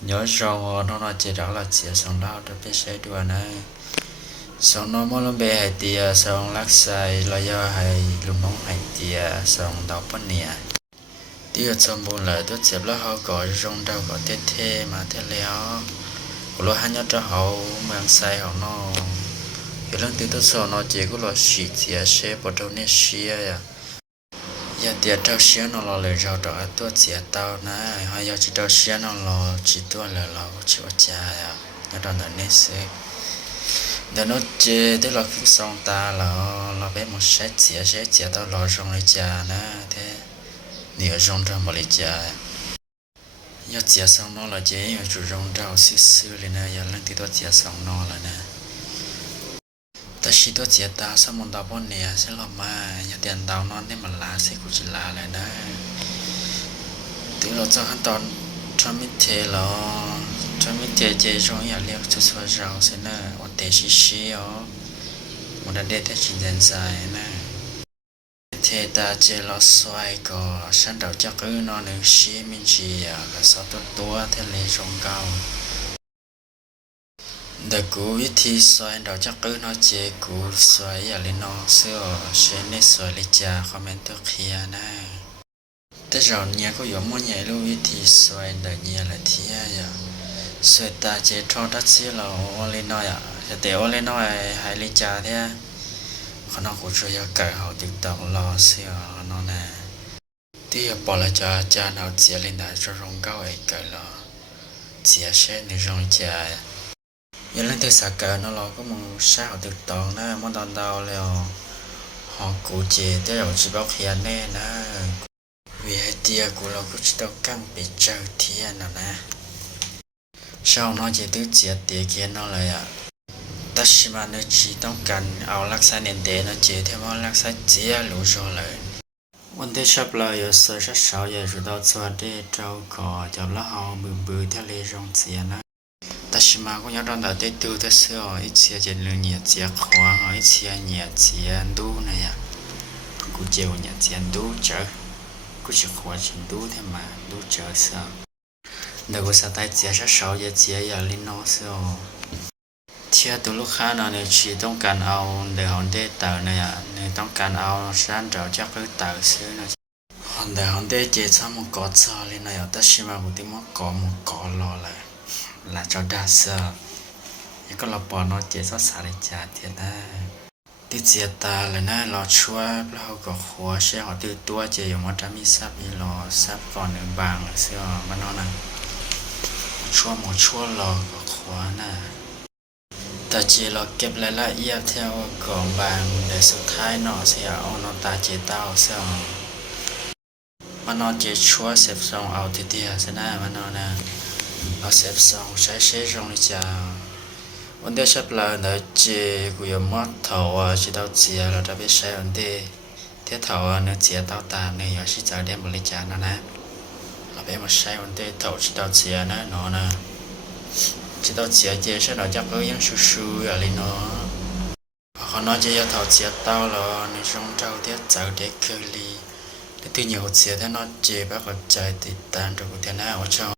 nhớ rau nó chỉ đó là chỉ sống đau đó biết sẽ đùa này sống nó mua lông bè hay tiề sống lắc xài lo do hay lùm nóng hay tiề sống đau bận nè tiề sống buồn lại tôi chép là họ gọi rong đau gọi tê tê mà tê léo lo hai nhớ cho họ mang xài họ nó cái lần tôi sống nó chỉ có lo xì tiề xe bắt đầu nè xì à giờ tiệt trâu xía nó lo lời rau đỏ tua xía tao nè hay giờ chỉ trâu xía nó lo chỉ tua lời lo chỉ ở cha à nó đòn đòn nét xe để nó chơi tới lo khi xong ta là bé một set xía tao lo trong lời cha nè thế nhiều trong trong một lời cha giờ xía xong nó là chế giờ chủ trong rau xíu lên nè giờ lần tí tua xía xong nó là nè ta chỉ tôi chỉ ta sao muốn đào bón nè sẽ làm mà nhà tiền đào non nên mà lá sẽ cũng chỉ lá lại đó từ lúc choขั้นตอนcho mình thế chơi trong nhà liệt cho xóa rau sẽ nè ổn định xí ó một đợt để chính dân dài nè thế ta chơi lo xoay có sáng đầu chắc cứ nó được xí mình chỉ là sao tua thế lấy trong cao để cú viết thi xoay đầu chắc cứ nó chế cú xoay ở lên nó sửa sẽ nên xoay lên cha comment được kia nèแต่เราเนี่ยก็อยู่มั่วใหญ่รู้วิธีสวยเดี๋ยวเนี่ยแหละที่อ่ะสวยตาเจทอดัดสิเราเล่นน้อยอ่ะแต่ว่าเล่นน้อยให้ลิจาเนี่ยเขาน้องกูช่วยเกิดเขาติ๊กต็อกรอเสียน้องน่ะที่บอกละจานเอาเสียเล่นได้จะรงเก้าไอ้เกิดละเสียเช่นในรงจ่ายังเล่นแต่สักเกิดน้องเราก็มึงเช้าติ๊กต็อกนะมันตอนดาวแล้วhọกูเจแต่เราจะบอกเขียนแน่นะvì hai tia củaเราcũng chỉ đâu căng bị trâu thiên nào nè sau nó chỉ tự chia tiền kia nó lại à tất nhiên mà nó chỉต้องการเอาลักษณะเด่นnó chỉ theo mónลักษณะchia lũ rồi lạiวันที่ชอบเราอยู่สวยสาวอยู่จุดตัวสวัสดีเจ้าก่อจับแล้วเอาบือทะเลรองเสียนะtất nhiên mà cũng nhớ đón đầu tới từ tới xưa ít chia trên lưng nhiệt chia khóa ít chia nhiệt chia đu này à cũng chiều nhiệt chia đu chởกูจะขวดฉันดูที่มาดูเจอเสียเดี๋ยวกูจะได้เจียชะเสาเจียอย่าลิ้นน้องเสียเทียตัวลูกค้าเนาะเนี่ยชีต้องการเอาเดี๋ยวเขาได้เต่าเนี่ยเนี่ยต้องการเอาร้านเราจะก็เต่าซื้อเนาะเดี๋ยวเขาได้เจียซ้ำมันกอดซอเลยเนาะแต่ชิมาบุตรมันกอรอเลยหลังจากได้เสียยังก็เราปอนเนาะเจียซอสาลิจาเทียได้ที่เจียตาเลยนะรอชัวร์แล้วก็หัวเชี่ยเขาตื่นตัวเจียมันจะมีซับมีรอซับก่อนหนึ่งบางเสียมันนอนนะชัวร์รอก็หัวน่ะแต่เจียเราเก็บรายละเอียดเท่าก่อนบางเดี๋ยวสุดท้ายเนาะเสียเอานอนตาเจียเต้าเสียมันนอนเจียชัวร์เสพซองเอาทีเดียวเสียนะมันนอนนะเราเสพซองใช้เชี่ยตรงนี้จ้าวันเดียวชับเราเดี๋ยวเจกูยมัดเถาจีดาวเจียเราจะไปใช้วันเดียวเที่ยวเถาเนื้อเจียเต้าตาเนื้อชิจาเดียมบริจาคนะเราไปมาใช้วันเดียวเถาจีดาวเจียนะเนาะนะจีดาวเจียเจใช้เราจับก็ยังชูอะไรเนาะเขาน้อยจะเถาเจียเต้าเราในช่องเจ้าเที่ยวเจ้าเด็กเคลีแต่ตัวเหนียวเจียถ้าน้อยเจแบบใจติดตามตัวกูเท่านั้นว่าชอบ